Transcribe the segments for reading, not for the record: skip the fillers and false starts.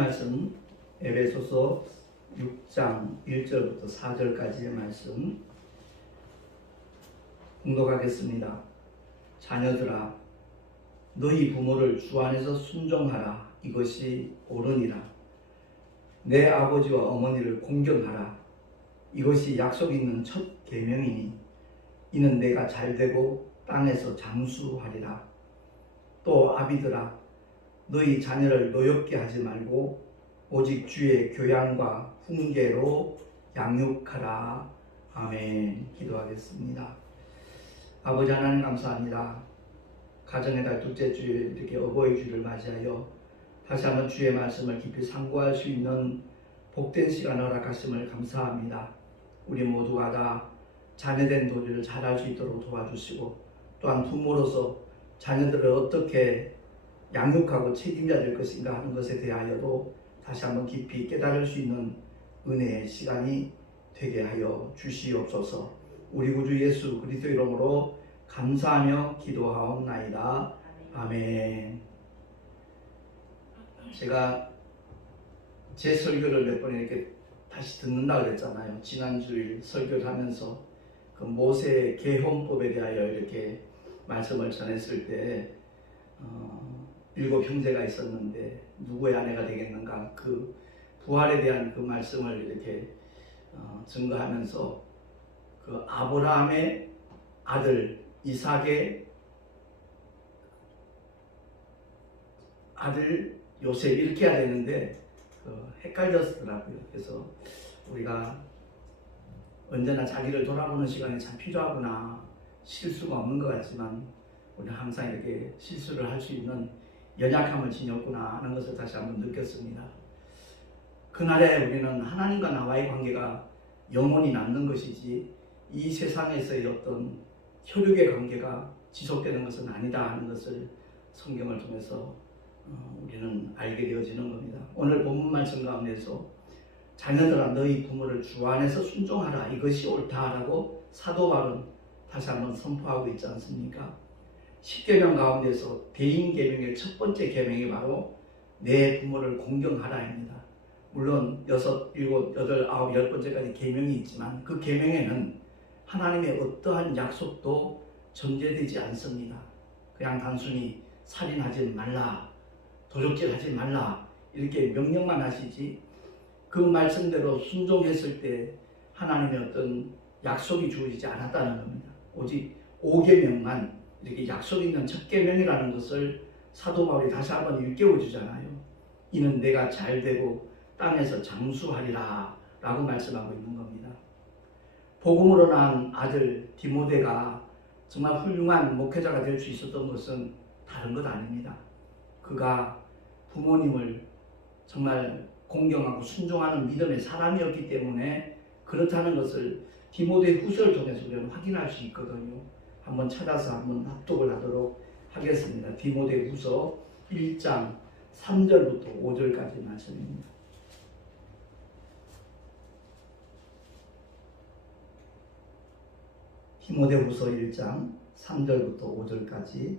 말씀 에베소서 6장 1절부터 4절까지의 말씀 공독하겠습니다. 자녀들아, 너희 부모를 주 안에서 순종하라. 이것이 옳으니라. 내 아버지와 어머니를 공경하라. 이것이 약속 있는 첫 계명이니 이는 내가 잘되고 땅에서 장수하리라. 또 아비들아, 너희 자녀를 노엽게 하지 말고 오직 주의 교양과 훈계로 양육하라. 아멘. 기도하겠습니다. 아버지 하나님 감사합니다. 가정의 달 둘째 주일 이렇게 어버이 주일을 맞이하여 다시 한번 주의 말씀을 깊이 상고할 수 있는 복된 시간을 허락하심을 감사합니다. 우리 모두가 다 자녀된 도리를 잘할 수 있도록 도와주시고, 또한 부모로서 자녀들을 어떻게 양육하고 책임져야 될 것인가 하는 것에 대하여도 다시 한번 깊이 깨달을 수 있는 은혜의 시간이 되게 하여 주시옵소서. 우리 구주 예수 그리스도 이름으로 감사하며 기도하옵나이다. 아멘. 제가 제 설교를 몇 번 이렇게 다시 듣는다 그랬잖아요. 지난주일 설교를 하면서 그 모세의 계혼법에 대하여 이렇게 말씀을 전했을 때 7 형제가 있었는데 누구의 아내가 되겠는가, 그 부활에 대한 그 말씀을 이렇게 증거하면서 그 아브라함의 아들 이삭의 아들 요셉 이렇게 해야 되는데 헷갈렸더라고요. 그래서 우리가 언제나 자기를 돌아보는 시간이 참 필요하구나. 실수가 없는 것 같지만 우리는 항상 이렇게 실수를 할 수 있는 연약함을 지녔구나 하는 것을 다시 한번 느꼈습니다. 그날에 우리는 하나님과 나와의 관계가 영원히 남는 것이지 이 세상에서의 어떤 혈육의 관계가 지속되는 것은 아니다 하는 것을 성경을 통해서 우리는 알게 되어지는 겁니다. 오늘 본문 말씀 가운데서 자녀들아, 너희 부모를 주 안에서 순종하라. 이것이 옳다라고 사도 바울은 다시 한번 선포하고 있지 않습니까? 10계명 가운데서 대인계명의 첫 번째 계명이 바로 내 부모를 공경하라입니다. 물론 6, 7, 8, 9, 10번째까지 계명이 있지만 그 계명에는 하나님의 어떠한 약속도 전제되지 않습니다. 그냥 단순히 살인하지 말라, 도적질하지 말라 이렇게 명령만 하시지, 그 말씀대로 순종했을 때 하나님의 어떤 약속이 주어지지 않았다는 겁니다. 오직 5계명만 이렇게 약속 있는 첫 계명이라는 것을 사도 바울이 다시 한번 일깨워 주잖아요. 이는 내가 잘되고 땅에서 장수하리라 라고 말씀하고 있는 겁니다. 복음으로 난 아들 디모데가 정말 훌륭한 목회자가 될 수 있었던 것은 다른 것 아닙니다. 그가 부모님을 정말 공경하고 순종하는 믿음의 사람이었기 때문에 그렇다는 것을 디모데 후서를 통해서 우리는 확인할 수 있거든요. 한번 찾아서 한번 합독을 하도록 하겠습니다. 디모데 후서 1장 3절부터 5절까지 말씀입니다. 디모데 후서 1장 3절부터 5절까지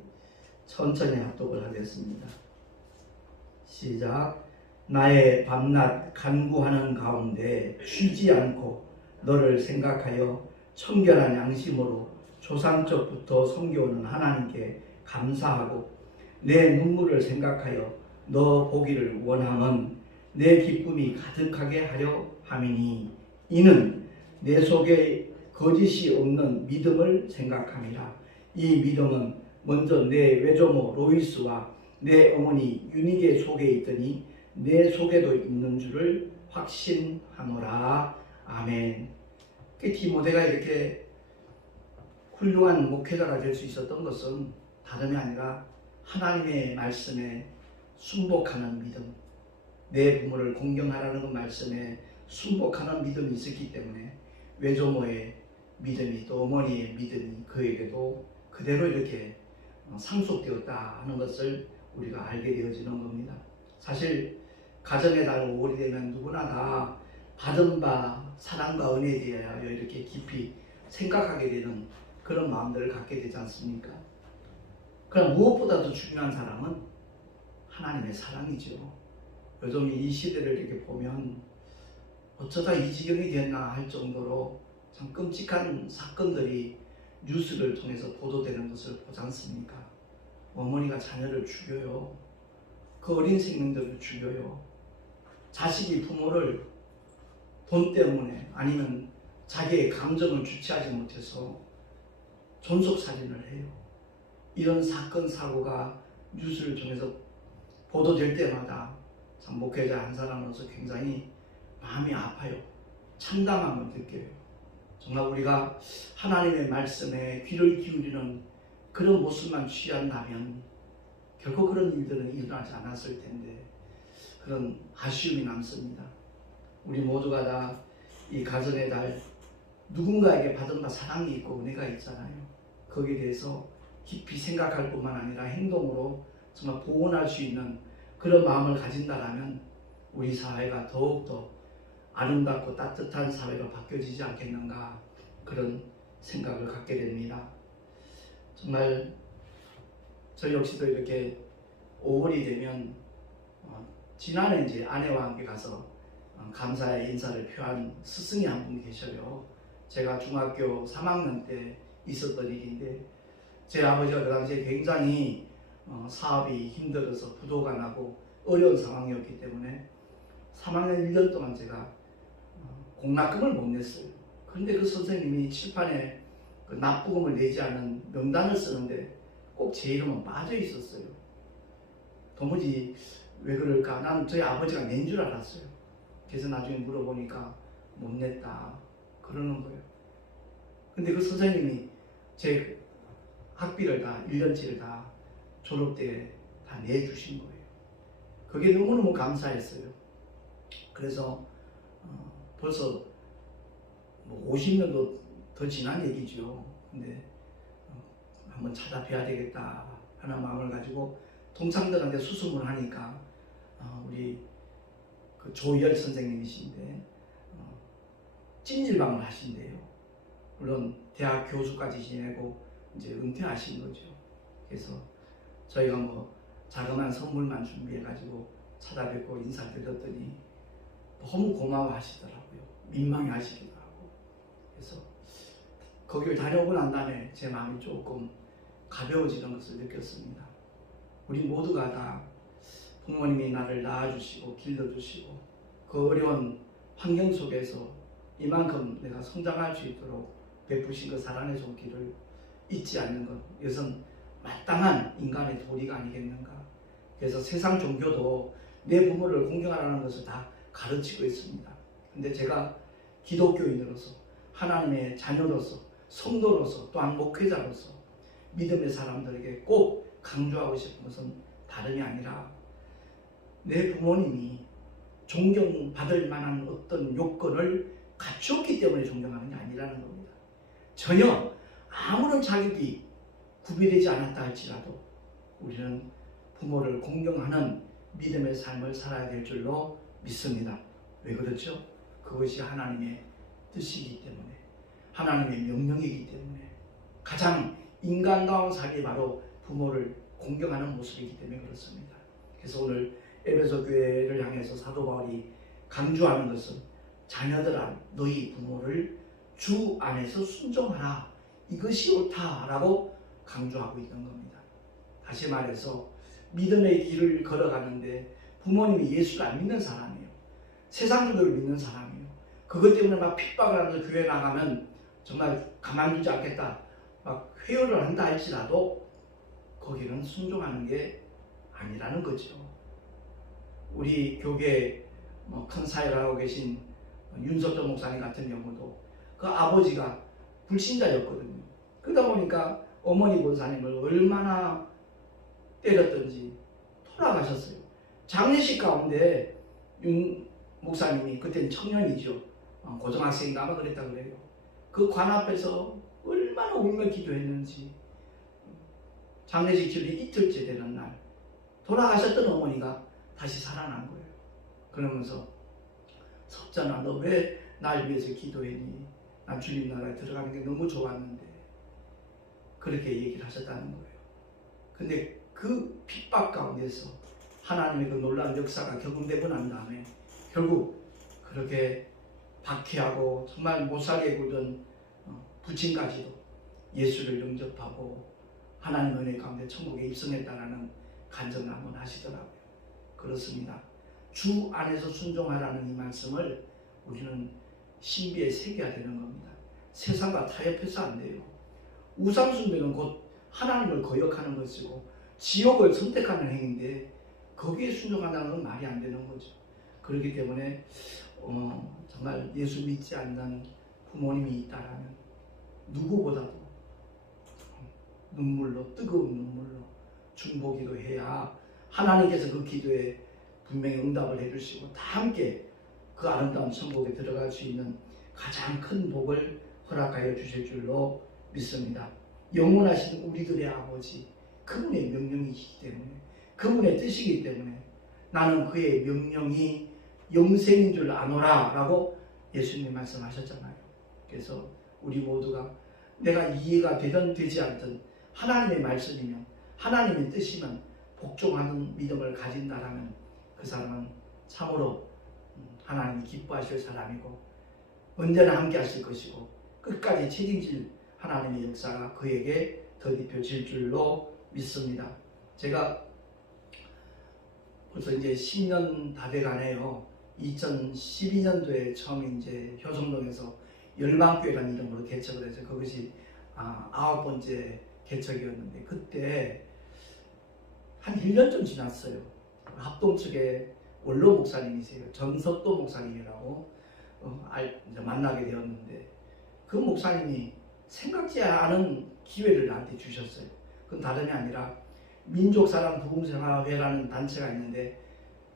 천천히 합독을 하겠습니다. 시작. 나의 밤낮 간구하는 가운데 쉬지 않고 너를 생각하여 청결한 양심으로 조상적부터 섬겨오는 하나님께 감사하고 내 눈물을 생각하여 너 보기를 원함은 내 기쁨이 가득하게 하려 함이니 이는 내 속에 거짓이 없는 믿음을 생각함이라. 이 믿음은 먼저 내 외조모 로이스와 내 어머니 유니게 속에 있더니 내 속에도 있는 줄을 확신하노라. 아멘. 디모데가 이렇게 훌륭한 목회자가 될 수 있었던 것은 다름이 아니라 하나님의 말씀에 순복하는 믿음, 내 부모를 공경하라는 그 말씀에 순복하는 믿음이 있었기 때문에 외조모의 믿음이 또 어머니의 믿음이 그에게도 그대로 이렇게 상속되었다 하는 것을 우리가 알게 되어지는 겁니다. 사실 가정의 달 5월이 되면 누구나 다 받은 바 사랑과 은혜에 대하여 이렇게 깊이 생각하게 되는 그런 마음들을 갖게 되지 않습니까? 그럼 무엇보다도 중요한 사람은 하나님의 사랑이죠. 요즘 이 시대를 이렇게 보면 어쩌다 이 지경이 됐나 할 정도로 참 끔찍한 사건들이 뉴스를 통해서 보도되는 것을 보지 않습니까? 어머니가 자녀를 죽여요. 그 어린 생명들을 죽여요. 자식이 부모를 돈 때문에 아니면 자기의 감정을 주체하지 못해서 존속살인을 해요. 이런 사건 사고가 뉴스를 통해서 보도될 때마다 참 목회자 한 사람으로서 굉장히 마음이 아파요. 참담함을 느껴요. 정말 우리가 하나님의 말씀에 귀를 기울이는 그런 모습만 취한다면 결코 그런 일들은 일어나지 않았을 텐데 그런 아쉬움이 남습니다. 우리 모두가 다 이 가정의 달 누군가에게 받은 바 사랑이 있고 은혜가 있잖아요. 거기에 대해서 깊이 생각할 뿐만 아니라 행동으로 정말 보온할 수 있는 그런 마음을 가진다라면 우리 사회가 더욱더 아름답고 따뜻한 사회로 바뀌어지지 않겠는가 그런 생각을 갖게 됩니다. 정말 저 역시도 이렇게 5월이 되면 지난해 이제 아내와 함께 가서 감사의 인사를 표한 스승이 한 분 계셔요. 제가 중학교 3학년 때 있었던 일인데 제 아버지가 그 당시에 굉장히 사업이 힘들어서 부도가 나고 어려운 상황이었기 때문에 3학년 1년 동안 제가 공납금을 못 냈어요. 그런데 그 선생님이 칠판에 그 납부금을 내지 않은 명단을 쓰는데 꼭 제 이름은 빠져 있었어요. 도무지 왜 그럴까? 나는 저희 아버지가 낸 줄 알았어요. 그래서 나중에 물어보니까 못 냈다 그러는 거예요. 근데 그 선생님이 제 학비를 다 1년치를 다 졸업 때 다 내주신 거예요. 그게 너무너무 감사했어요. 그래서 벌써 뭐 50년도 더 지난 얘기죠. 근데 한번 찾아뵈야 되겠다 하는 마음을 가지고 동창들한테 수습을 하니까 우리 그 조열 선생님이신데 찜질방을 하신대요. 물론 대학 교수까지 지내고 이제 은퇴하신 거죠. 그래서 저희가 뭐 자그마한 선물만 준비해가지고 찾아뵙고 인사드렸더니 너무 고마워하시더라고요. 민망해 하시기도 하고. 그래서 거기를 다녀오고 난 다음에 제 마음이 조금 가벼워지는 것을 느꼈습니다. 우리 모두가 다 부모님이 나를 낳아주시고 길러주시고 그 어려운 환경 속에서 이만큼 내가 성장할 수 있도록 베푸신 그 사랑의 손길을 잊지 않는 것, 이것은 마땅한 인간의 도리가 아니겠는가. 그래서 세상 종교도 내 부모를 공경하라는 것을 다 가르치고 있습니다. 근데 제가 기독교인으로서 하나님의 자녀로서 성도로서 또한 목회자로서 믿음의 사람들에게 꼭 강조하고 싶은 것은 다름이 아니라 내 부모님이 존경받을 만한 어떤 요건을 갖추었기 때문에 존경하는 게 아니라는 겁니다. 전혀 아무런 자격이 구비되지 않았다 할지라도 우리는 부모를 공경하는 믿음의 삶을 살아야 될 줄로 믿습니다. 왜 그렇죠? 그것이 하나님의 뜻이기 때문에, 하나님의 명령이기 때문에, 가장 인간다운 삶이 바로 부모를 공경하는 모습이기 때문에 그렇습니다. 그래서 오늘 에베소 교회를 향해서 사도 바울이 강조하는 것은 자녀들아 너희 부모를 주 안에서 순종하라, 이것이 옳다라고 강조하고 있는 겁니다. 다시 말해서 믿음의 길을 걸어가는데 부모님이 예수를 안 믿는 사람이에요. 세상들을 믿는 사람이에요. 그것 때문에 막 핍박을 하면서 교회 나가면 정말 가만두지 않겠다, 막 회유를 한다 할지라도 거기는 순종하는 게 아니라는 거죠. 우리 교계 큰 사역을 하고 계신 윤석정 목사님 같은 경우도 그 아버지가 불신자였거든요. 그러다 보니까 어머니 권사님을 얼마나 때렸던지 돌아가셨어요. 장례식 가운데 윤 목사님이 그때는 청년이죠. 고등학생인가 아마 그랬다 그래요. 그 관 앞에서 얼마나 울며 기도했는지. 장례식 치르기 이틀째 되는 날 돌아가셨던 어머니가 다시 살아난 거예요. 그러면서 석자나 너 왜 날 위해서 기도했니? 난 주님 나라에 들어가는 게 너무 좋았는데. 그렇게 얘기를 하셨다는 거예요. 근데 그 핍박 가운데서 하나님의 그 놀라운 역사가 경험되고 난 다음에 결국 그렇게 박해하고 정말 못살게 굴던 부친까지도 예수를 영접하고 하나님 은혜 가운데 천국에 입성했다라는 간증을 한번 하시더라고요. 그렇습니다. 주 안에서 순종하라는 이 말씀을 우리는 신비에 새겨야 되는 겁니다. 세상과 타협해서 안 돼요. 우상숭배는 곧 하나님을 거역하는 것이고 지옥을 선택하는 행위인데 거기에 순종한다는 건 말이 안 되는 거죠. 그렇기 때문에 정말 예수 믿지 않는 부모님이 있다라면 누구보다도 눈물로, 뜨거운 눈물로 중보기도 해야 하나님께서 그 기도에 분명히 응답을 해주시고 다 함께 그 아름다운 천국에 들어갈 수 있는 가장 큰 복을 허락하여 주실 줄로 믿습니다. 영원하신 우리들의 아버지, 그분의 명령이시기 때문에, 그분의 뜻이기 때문에 나는 그의 명령이 영생인 줄 아노라 라고 예수님 말씀하셨잖아요. 그래서 우리 모두가 내가 이해가 되든 되지 않든 하나님의 말씀이면, 하나님의 뜻이면 복종하는 믿음을 가진다라면 그 사람은 참으로 하나님이 기뻐하실 사람이고 언제나 함께 하실 것이고 끝까지 책임질 하나님의 역사가 그에게 덧입혀질 줄로 믿습니다. 제가 벌써 이제 10년 다 돼가네요. 2012년도에 처음 이제 효성동에서 열방교회라는 이름으로 개척을 해서 그것이 9번째 개척이었는데 그때 한 1년쯤 지났어요. 합동 측에 원로 목사님이세요. 전석도 목사님이라고 이제 만나게 되었는데 그 목사님이 생각지 않은 기회를 나한테 주셨어요. 그건 다름이 아니라 민족사랑 부흥생활회라는 단체가 있는데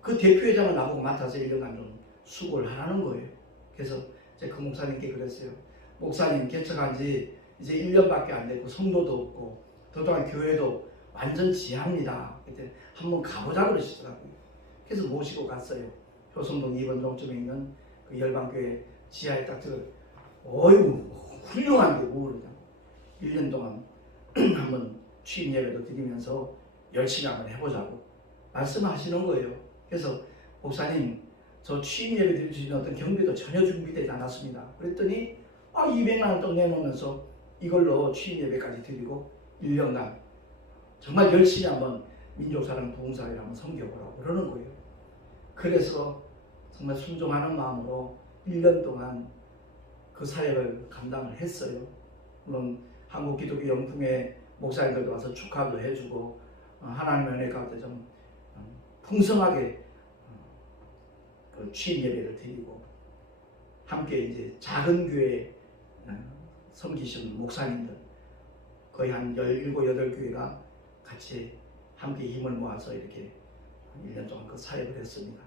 그 대표회장을 나보고 맡아서 1년간 좀 수고를 하라는 거예요. 그래서 제가 그 목사님께 그랬어요. 목사님 개척한 지 이제 1년밖에 안 됐고 성도도 없고 그동안 교회도 완전 지하입니다. 그때 한번 가보자 그러시더라고요. 그래서 모시고 갔어요. 효성동 2번 동점에 있는 그 열방교회 지하에 딱 들어. 어이구 훌륭한데 뭐 그러냐고. 1년 동안 한번 취임 예배도 드리면서 열심히 한번 해보자고 말씀하시는 거예요. 그래서 목사님 저 취임 예배 드릴 수 있는 어떤 경비도 전혀 준비되지 않았습니다. 그랬더니 200만 원 또 내놓으면서 이걸로 취임 예배까지 드리고 1년간 정말 열심히 한번 민족사랑 부흥사회를 한번 섬겨보라고 그러는 거예요. 그래서 정말 순종하는 마음으로 1년 동안 그 사역을 감당을 했어요. 물론 한국기독교 영풍의 목사님들도 와서 축하도 해주고 하나님의 은혜 가운데 좀 풍성하게 그 취임 예배를 드리고 함께 이제 작은 교회 섬기시는 목사님들 거의 한 17, 8교회가 같이 함께 힘을 모아서 이렇게 1년 동안 그 사역을 했습니다.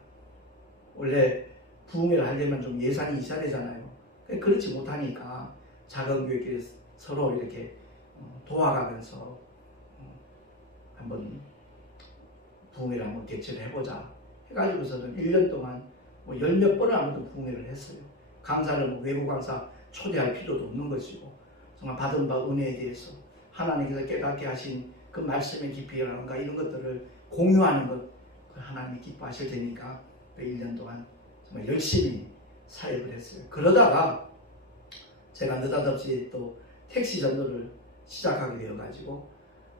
원래 부흥회를 하려면 좀 예산이 있어야 되잖아요. 그렇지 못하니까 작은 교회끼리 서로 이렇게 도와가면서 한번 부흥회를 한번 개최를 해보자 해가지고서는 1년 동안 뭐 10몇 번을 아무튼 부흥회를 했어요. 강사를 뭐 외부 강사 초대할 필요도 없는 것이고 정말 받은 바 은혜에 대해서 하나님께서 깨닫게 하신 그 말씀의 깊이라든가 이런 것들을 공유하는 것 하나님이 기뻐하실 테니까 그 1년 동안 정말 열심히 사역을 했어요. 그러다가 제가 느닷없이 또 택시 전도를 시작하게 되어가지고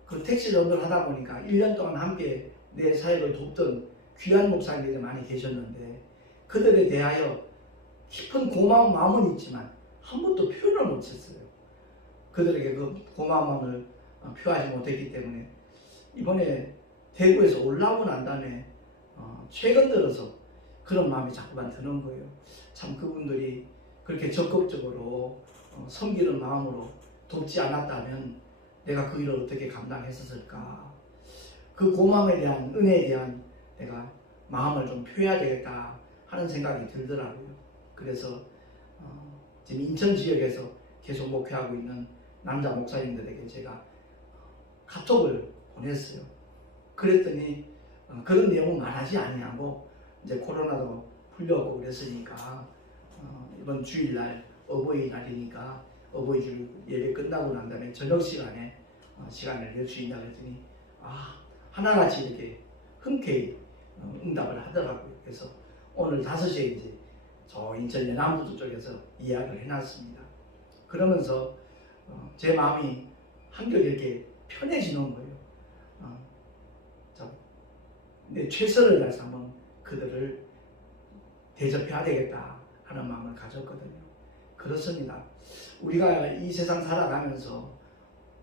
그 택시 전도를 하다 보니까 1년 동안 함께 내 사역을 돕던 귀한 목사님들이 많이 계셨는데 그들에 대하여 깊은 고마운 마음은 있지만 한 번도 표현을 못했어요. 그들에게 그 고마운 마음을 표하지 못했기 때문에 이번에 대구에서 올라오고 난 다음에 최근 들어서 그런 마음이 자꾸만 드는 거예요. 참 그분들이 그렇게 적극적으로 섬기는 마음으로 돕지 않았다면 내가 그 일을 어떻게 감당했었을까. 그 고마움에 대한 은혜에 대한 내가 마음을 좀 표해야 되겠다 하는 생각이 들더라고요. 그래서 지금 인천 지역에서 계속 목회하고 있는 남자 목사님들에게 제가 카톡을 보냈어요. 그랬더니 그런 내용은 말하지 않냐고 이제 코로나도 풀려오고 그랬으니까 이번 주일날 어버이날이니까 어버이줄 예배 끝나고 난 다음에 저녁 시간에 시간을 낼 수 있냐고 했더니 하나같이 이렇게 흔쾌히 응답을 하더라고요. 그래서 오늘 5시에 이제 저 인천 연안부두 쪽에서 이야기를 해놨습니다. 그러면서 제 마음이 한결 이렇게 편해지는 거예요. 내 최선을 다해서 한번 그들을 대접해야 되겠다 하는 마음을 가졌거든요. 그렇습니다. 우리가 이 세상 살아가면서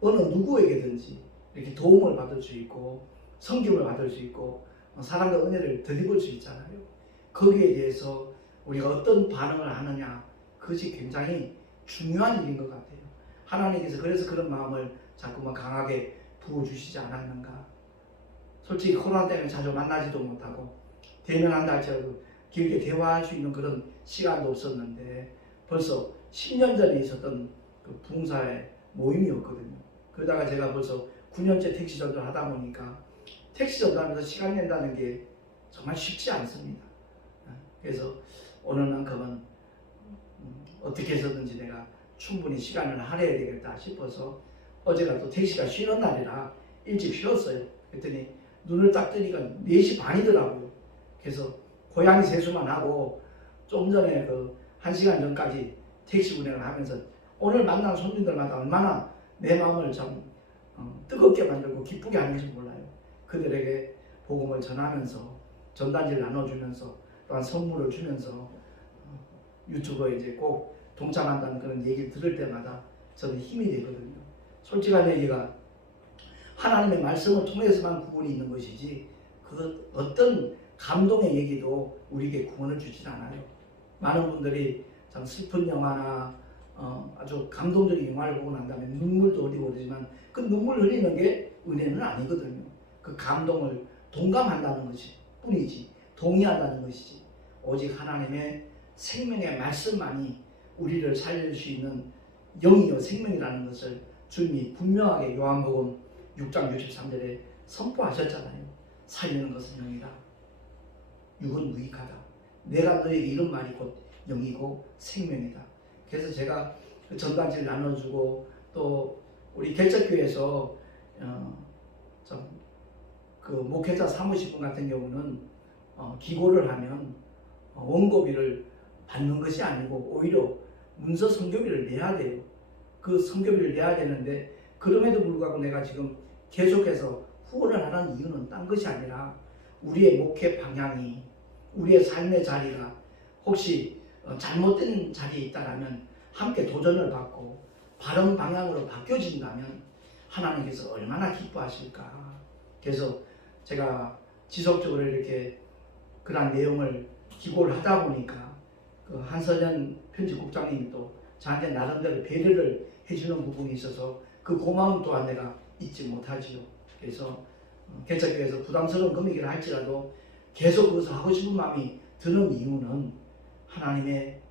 어느 누구에게든지 이렇게 도움을 받을 수 있고 섬김을 받을 수 있고 사랑과 은혜를 덧입을 수 있잖아요. 거기에 대해서 우리가 어떤 반응을 하느냐, 그것이 굉장히 중요한 일인 것 같아요. 하나님께서 그래서 그런 마음을 자꾸만 강하게 부어주시지 않았는가. 솔직히 코로나 때문에 자주 만나지도 못하고 대면한다 할지라도 길게 대화할 수 있는 그런 시간도 없었는데 벌써 10년 전에 있었던 그 부흥사의 모임이었거든요. 그러다가 제가 벌써 9년째 택시 전도를 하다 보니까 택시 전도하면서 시간 낸다는 게 정말 쉽지 않습니다. 그래서 오늘만큼은 어떻게 해서든지 내가 충분히 시간을 할애해야 되겠다 싶어서 어제가 또 택시가 쉬는 날이라 일찍 쉬었어요. 그랬더니 눈을 딱 뜨니까 4시 반이더라고요. 그래서 고양이 세수만 하고 좀 전에 그 1시간 전까지 택시 운행을 하면서 오늘 만난 손님들마다 얼마나 내 마음을 참 뜨겁게 만들고 기쁘게 하는지 몰라요. 그들에게 복음을 전하면서 전단지를 나눠주면서 또한 선물을 주면서 유튜브에 이제 꼭 동참한다는 그런 얘기를 들을 때마다 저는 힘이 되거든요. 솔직한 얘기가 하나님의 말씀을 통해서만 구원이 있는 것이지 그 어떤 감동의 얘기도 우리에게 구원을 주진 않아요. 많은 분들이 참 슬픈 영화나 아주 감동적인 영화를 보고 난 다음에 눈물도 흘리고 그러지만 그 눈물 흘리는 게 은혜는 아니거든요. 그 감동을 동감한다는 것이 뿐이지 동의한다는 것이지 오직 하나님의 생명의 말씀만이 우리를 살릴 수 있는 영이요 생명이라는 것을 주님이 분명하게 요한복음 6장 63절에 선포하셨잖아요. 살리는 것은 영이다. 육은 무익하다. 내가 너에게 이런 말이 곧 영이고 생명이다. 그래서 제가 그 전단지를 나눠주고 또 우리 개척교회에서 그 목회자 사무실분 같은 경우는 기고를 하면 원고비를 받는 것이 아니고 오히려 문서 선교비를 내야 돼요. 그 선교비를 내야 되는데 그럼에도 불구하고 내가 지금 계속해서 후원을 하는 이유는 딴 것이 아니라 우리의 목회 방향이 우리의 삶의 자리가 혹시 잘못된 자리에 있다면 함께 도전을 받고 바른 방향으로 바뀌어진다면 하나님께서 얼마나 기뻐하실까. 그래서 제가 지속적으로 이렇게 그런 내용을 기고를 하다 보니까 그 한선현 편집국장님이 또 저한테 나름대로 배려를 해주는 부분이 있어서 그 고마움 또한 내가 잊지 못하지요. 그래서 개척교회에서 부담스러운 금액이라 할지라도 계속 그것을 하고 싶은 마음이 드는 이유는 하나님의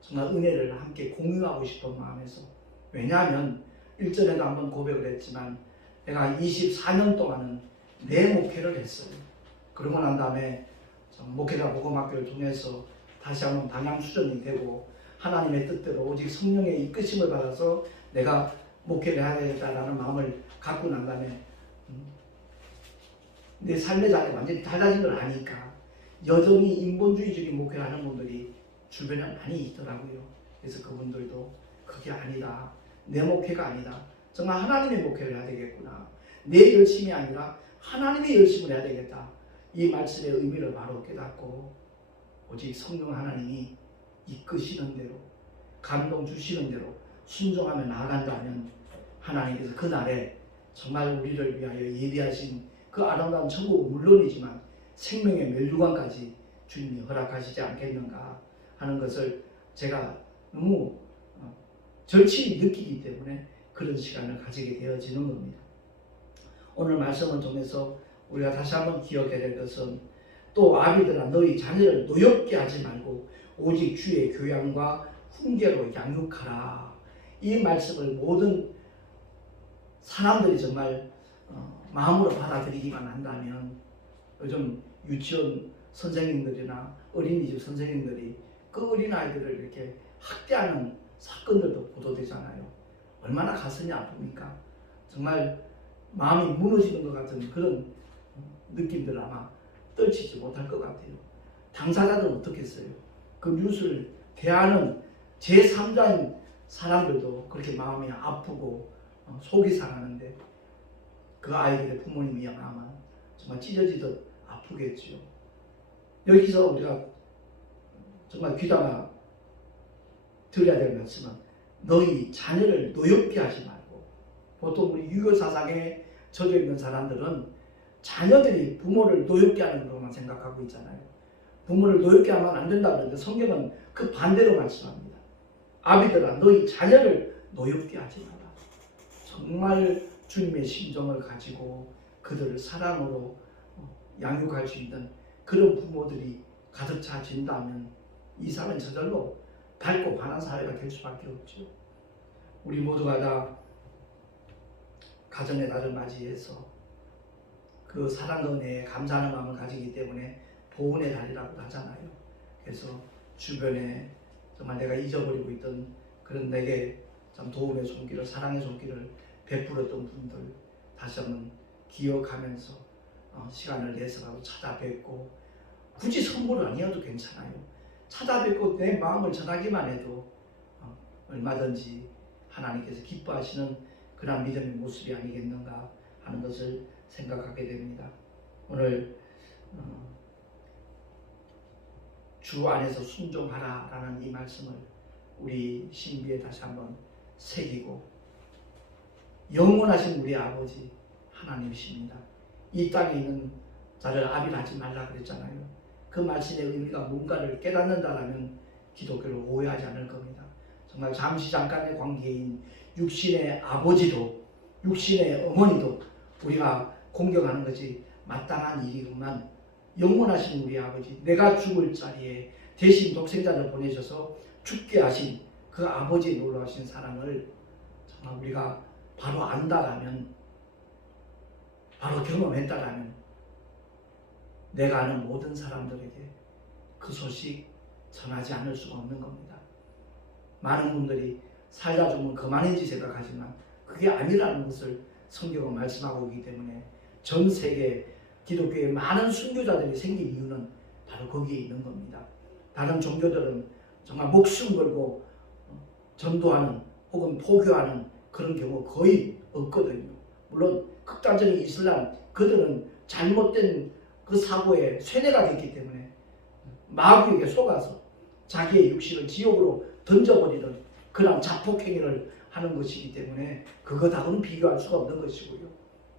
정말 은혜를 함께 공유하고 싶은 마음에서. 왜냐하면 일전에도 한번 고백을 했지만 내가 24년 동안은 내 목회를 했어요. 그러고 난 다음에 목회자 복음학교를 통해서 다시 한번 방향 수정이 되고 하나님의 뜻대로 오직 성령의 이끄심을 받아서 내가 목회를 해야 되겠다라는 마음을 갖고 난 다음에 내 삶의 자리가 완전히 달라진 걸 아니까 여전히 인본주의적인 목회를 하는 분들이 주변에 많이 있더라고요. 그래서 그분들도 그게 아니다. 내 목회가 아니다. 정말 하나님의 목회를 해야 되겠구나. 내 열심이 아니라 하나님의 열심을 해야 되겠다. 이 말씀의 의미를 바로 깨닫고 오직 성령 하나님이 이끄시는 대로 감동 주시는 대로 순종하며 나아간다면 하나님께서 그날에 정말 우리를 위하여 예비하신 그 아름다운 천국은 물론이지만 생명의 멸류관까지 주님이 허락하시지 않겠는가 하는 것을 제가 너무 절실히 느끼기 때문에 그런 시간을 가지게 되어지는 겁니다. 오늘 말씀을 통해서 우리가 다시 한번 기억해야 될 것은 또 아비들아 너희 자녀를 노엽게 하지 말고 오직 주의 교양과 훈계로 양육하라. 이 말씀을 모든 사람들이 정말 마음으로 받아들이기만 한다면 요즘 유치원 선생님들이나 어린이집 선생님들이 그 어린아이들을 이렇게 학대하는 사건들도 보도되잖아요. 얼마나 가슴이 아픕니까? 정말 마음이 무너지는 것 같은 그런 느낌들 아마 떨치지 못할 것 같아요. 당사자들은 어떻겠어요? 그 뉴스를 대하는 제3자인 사람들도 그렇게 마음이 아프고 속이 상하는데 그 아이들의 부모님이 아마 정말 찢어지듯 아프겠지요. 여기서 우리가 정말 귀담아 드려야 될 말씀은 너희 자녀를 노엽게 하지 말고, 보통 우리 유교 사상에 젖어 있는 사람들은 자녀들이 부모를 노엽게 하는 것만 생각하고 있잖아요. 부모를 노엽게 하면 안 된다고 하는데 성경은 그 반대로 말씀합니다. 아비들아, 너희 자녀를 노엽게 하지 마라. 정말 주님의 심정을 가지고 그들을 사랑으로 양육할 수 있는 그런 부모들이 가득 차진다면 이 사람은 저절로 밝고 환한 사회가 될 수밖에 없죠. 우리 모두가 다 가정의 날을 맞이해서 그 사랑과 은혜에 감사하는 마음을 가지기 때문에 보은의 달이라고 하잖아요. 그래서 주변에 정말 내가 잊어버리고 있던 그런 내게 참 도움의 손길을, 사랑의 손길을 베풀었던 분들 다시 한번 기억하면서 시간을 내서라도 찾아뵙고, 굳이 선물은 아니어도 괜찮아요. 찾아뵙고 내 마음을 전하기만 해도 얼마든지 하나님께서 기뻐하시는 그런 믿음의 모습이 아니겠는가 하는 것을 생각하게 됩니다. 오늘 주 안에서 순종하라 라는 이 말씀을 우리 신비에 다시 한번 새기고, 영원하신 우리 아버지 하나님이십니다. 이 땅에 있는 자를 아비하지 말라 그랬잖아요. 그 말씀의 의미가 뭔가를 깨닫는다라면 기독교를 오해하지 않을 겁니다. 정말 잠시 잠깐의 관계인 육신의 아버지도 육신의 어머니도 우리가 공경하는 것이 마땅한 일이구만. 영원하신 우리 아버지, 내가 죽을 자리에 대신 독생자를 보내셔서 죽게 하신 그 아버지의 놀라우신 사랑을 정말 우리가 바로 안다라면, 바로 경험했다라면 내가 아는 모든 사람들에게 그 소식 전하지 않을 수가 없는 겁니다. 많은 분들이 살다 죽으면 그만인지 생각하지만 그게 아니라는 것을 성경은 말씀하고 있기 때문에 전 세계 기독교에 많은 순교자들이 생긴 이유는 바로 거기에 있는 겁니다. 다른 종교들은 정말 목숨 걸고 전도하는 혹은 포교하는 그런 경우 거의 없거든요. 물론 극단적인 이슬람, 그들은 잘못된 그 사고에 쇠뇌가 됐기 때문에 마귀에게 속아서 자기의 육신을 지옥으로 던져버리는 그런 자폭행위를 하는 것이기 때문에 그것하고는 비교할 수가 없는 것이고요.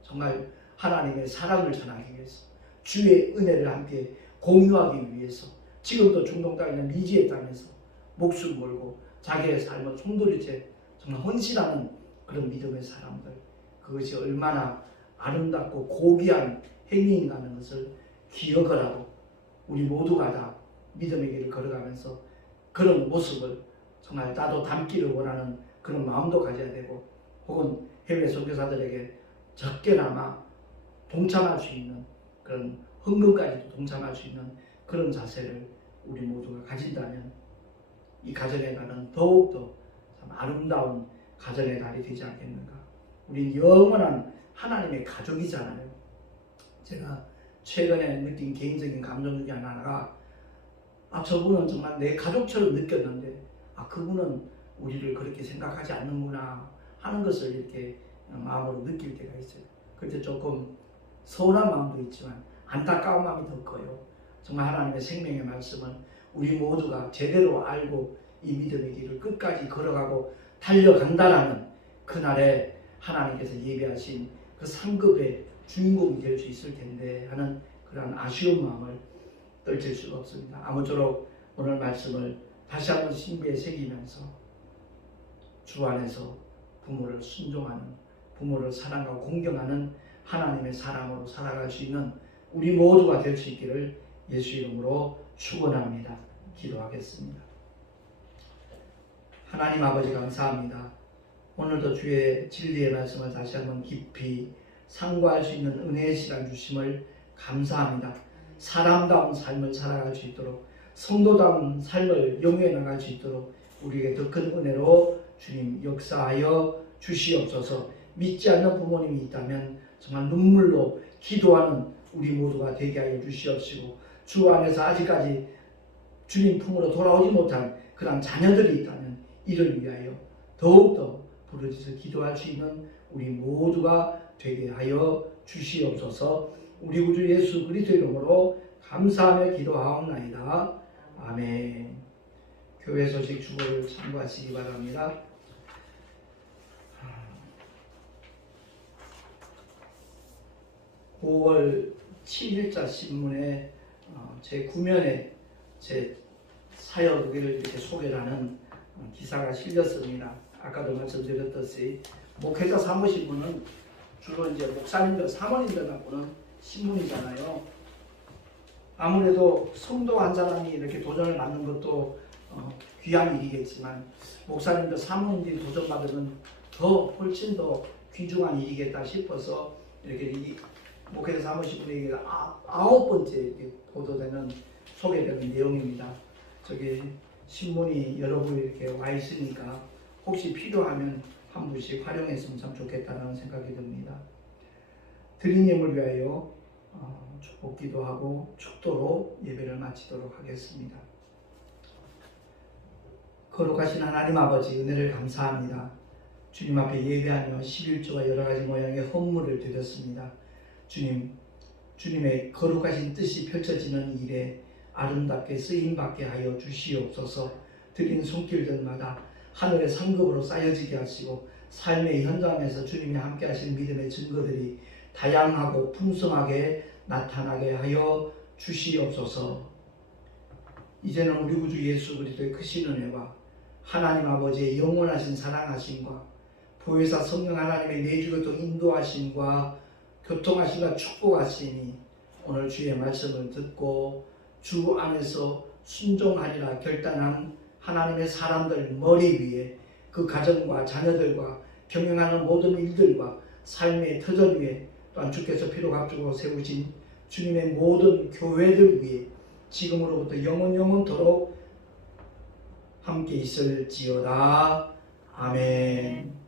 정말 하나님의 사랑을 전하기 위해서, 주의 은혜를 함께 공유하기 위해서 지금도 중동 땅에 있는 미지의 땅에서 목숨 걸고 자기의 삶을 송두리째 정말 헌신하는 그런 믿음의 사람들, 그것이 얼마나 아름답고 고귀한 행위인가 하는 것을 기억을 하고 우리 모두가 다 믿음의 길을 걸어가면서 그런 모습을 정말 나도 담기를 원하는 그런 마음도 가져야 되고, 혹은 해외 선교사들에게 적게나마 동참할 수 있는 그런 헌금까지도 동참할 수 있는 그런 자세를 우리 모두가 가진다면 이 가정의 날은 더욱더 참 아름다운 가정의 날이 되지 않겠는가. 우린 영원한 하나님의 가족이잖아요. 제가 최근에 느낀 개인적인 감정 중에 하나가, 저분은 정말 내 가족처럼 느꼈는데 그분은 우리를 그렇게 생각하지 않는구나 하는 것을 이렇게 마음으로 느낄 때가 있어요. 그때 조금 서운한 마음도 있지만 안타까운 마음이 더 커요. 정말 하나님의 생명의 말씀은 우리 모두가 제대로 알고 이 믿음의 길을 끝까지 걸어가고 달려간다라는 그날에 하나님께서 예비하신 그 상급의 주인공이 될 수 있을 텐데 하는 그런 아쉬운 마음을 떨칠 수가 없습니다. 아무쪼록 오늘 말씀을 다시 한번 신비에 새기면서 주 안에서 부모를 순종하는, 부모를 사랑하고 공경하는 하나님의 사람으로 살아갈 수 있는 우리 모두가 될 수 있기를 예수 이름으로 축원합니다. 기도하겠습니다. 하나님 아버지 감사합니다. 오늘도 주의 진리의 말씀을 다시 한번 깊이 상고할 수 있는 은혜의 시간 주심을 감사합니다. 사람다운 삶을 살아갈 수 있도록, 성도다운 삶을 영위해 나갈 수 있도록 우리에게 더 큰 은혜로 주님 역사하여 주시옵소서. 믿지 않는 부모님이 있다면 정말 눈물로 기도하는 우리 모두가 되게 하여 주시옵시고, 주 안에서 아직까지 주님 품으로 돌아오지 못한 그런 자녀들이 있다면 이를 위하여 더욱더 부르짖어 기도할 수 있는 우리 모두가 되게 하여 주시옵소서. 우리 구주 예수 그리스도 이름으로 감사하며 기도하옵나이다. 아멘. 교회 소식 주보를 참고하시기 바랍니다. 5월 7일자 신문에 제 9면에 제 사역을 이렇게 소개를 하는 기사가 실렸습니다. 아까도 말씀드렸듯이 목회자 사무신문은 주로 이제 목사님들, 사모님들 갖고는 신문이잖아요. 아무래도 성도 한 사람이 이렇게 도전을 받는 것도 귀한 일이겠지만 목사님들, 사모님들이 도전받으면 더 훨씬 더 귀중한 일이겠다 싶어서 이렇게 이 목회자 사무신문에 9번째 이렇게 보도되는 소개되는 내용입니다. 저기 신문이 여러 부 이렇게 와 있으니까 혹시 필요하면 한 분씩 활용했으면 참 좋겠다는 생각이 듭니다. 드리님을 위하여 축복 기도하고 축도로 예배를 마치도록 하겠습니다. 거룩하신 하나님 아버지, 은혜를 감사합니다. 주님 앞에 예배하며 11조와 여러 가지 모양의 헌물을 드렸습니다. 주님, 주님의 거룩하신 뜻이 펼쳐지는 일에 아름답게 쓰임받게 하여 주시옵소서. 드린 손길들마다 하늘의 상급으로 쌓여지게 하시고 삶의 현장에서 주님이 함께 하신 믿음의 증거들이 다양하고 풍성하게 나타나게 하여 주시옵소서. 이제는 우리 구주 예수 그리스도의 크신 은혜와 하나님 아버지의 영원하신 사랑하심과 보혜사 성령 하나님의 내주로 인도하심과 교통하심과 축복하심이 오늘 주의 말씀을 듣고 주 안에서 순종하리라 결단한 하나님의 사람들 머리 위에 그 가정과 자녀들과 경영하는 모든 일들과 삶의 터전 위에 또한 주께서 피로 값주고 세우신 주님의 모든 교회들 위에 지금으로부터 영원토록 함께 있을지어다. 아멘.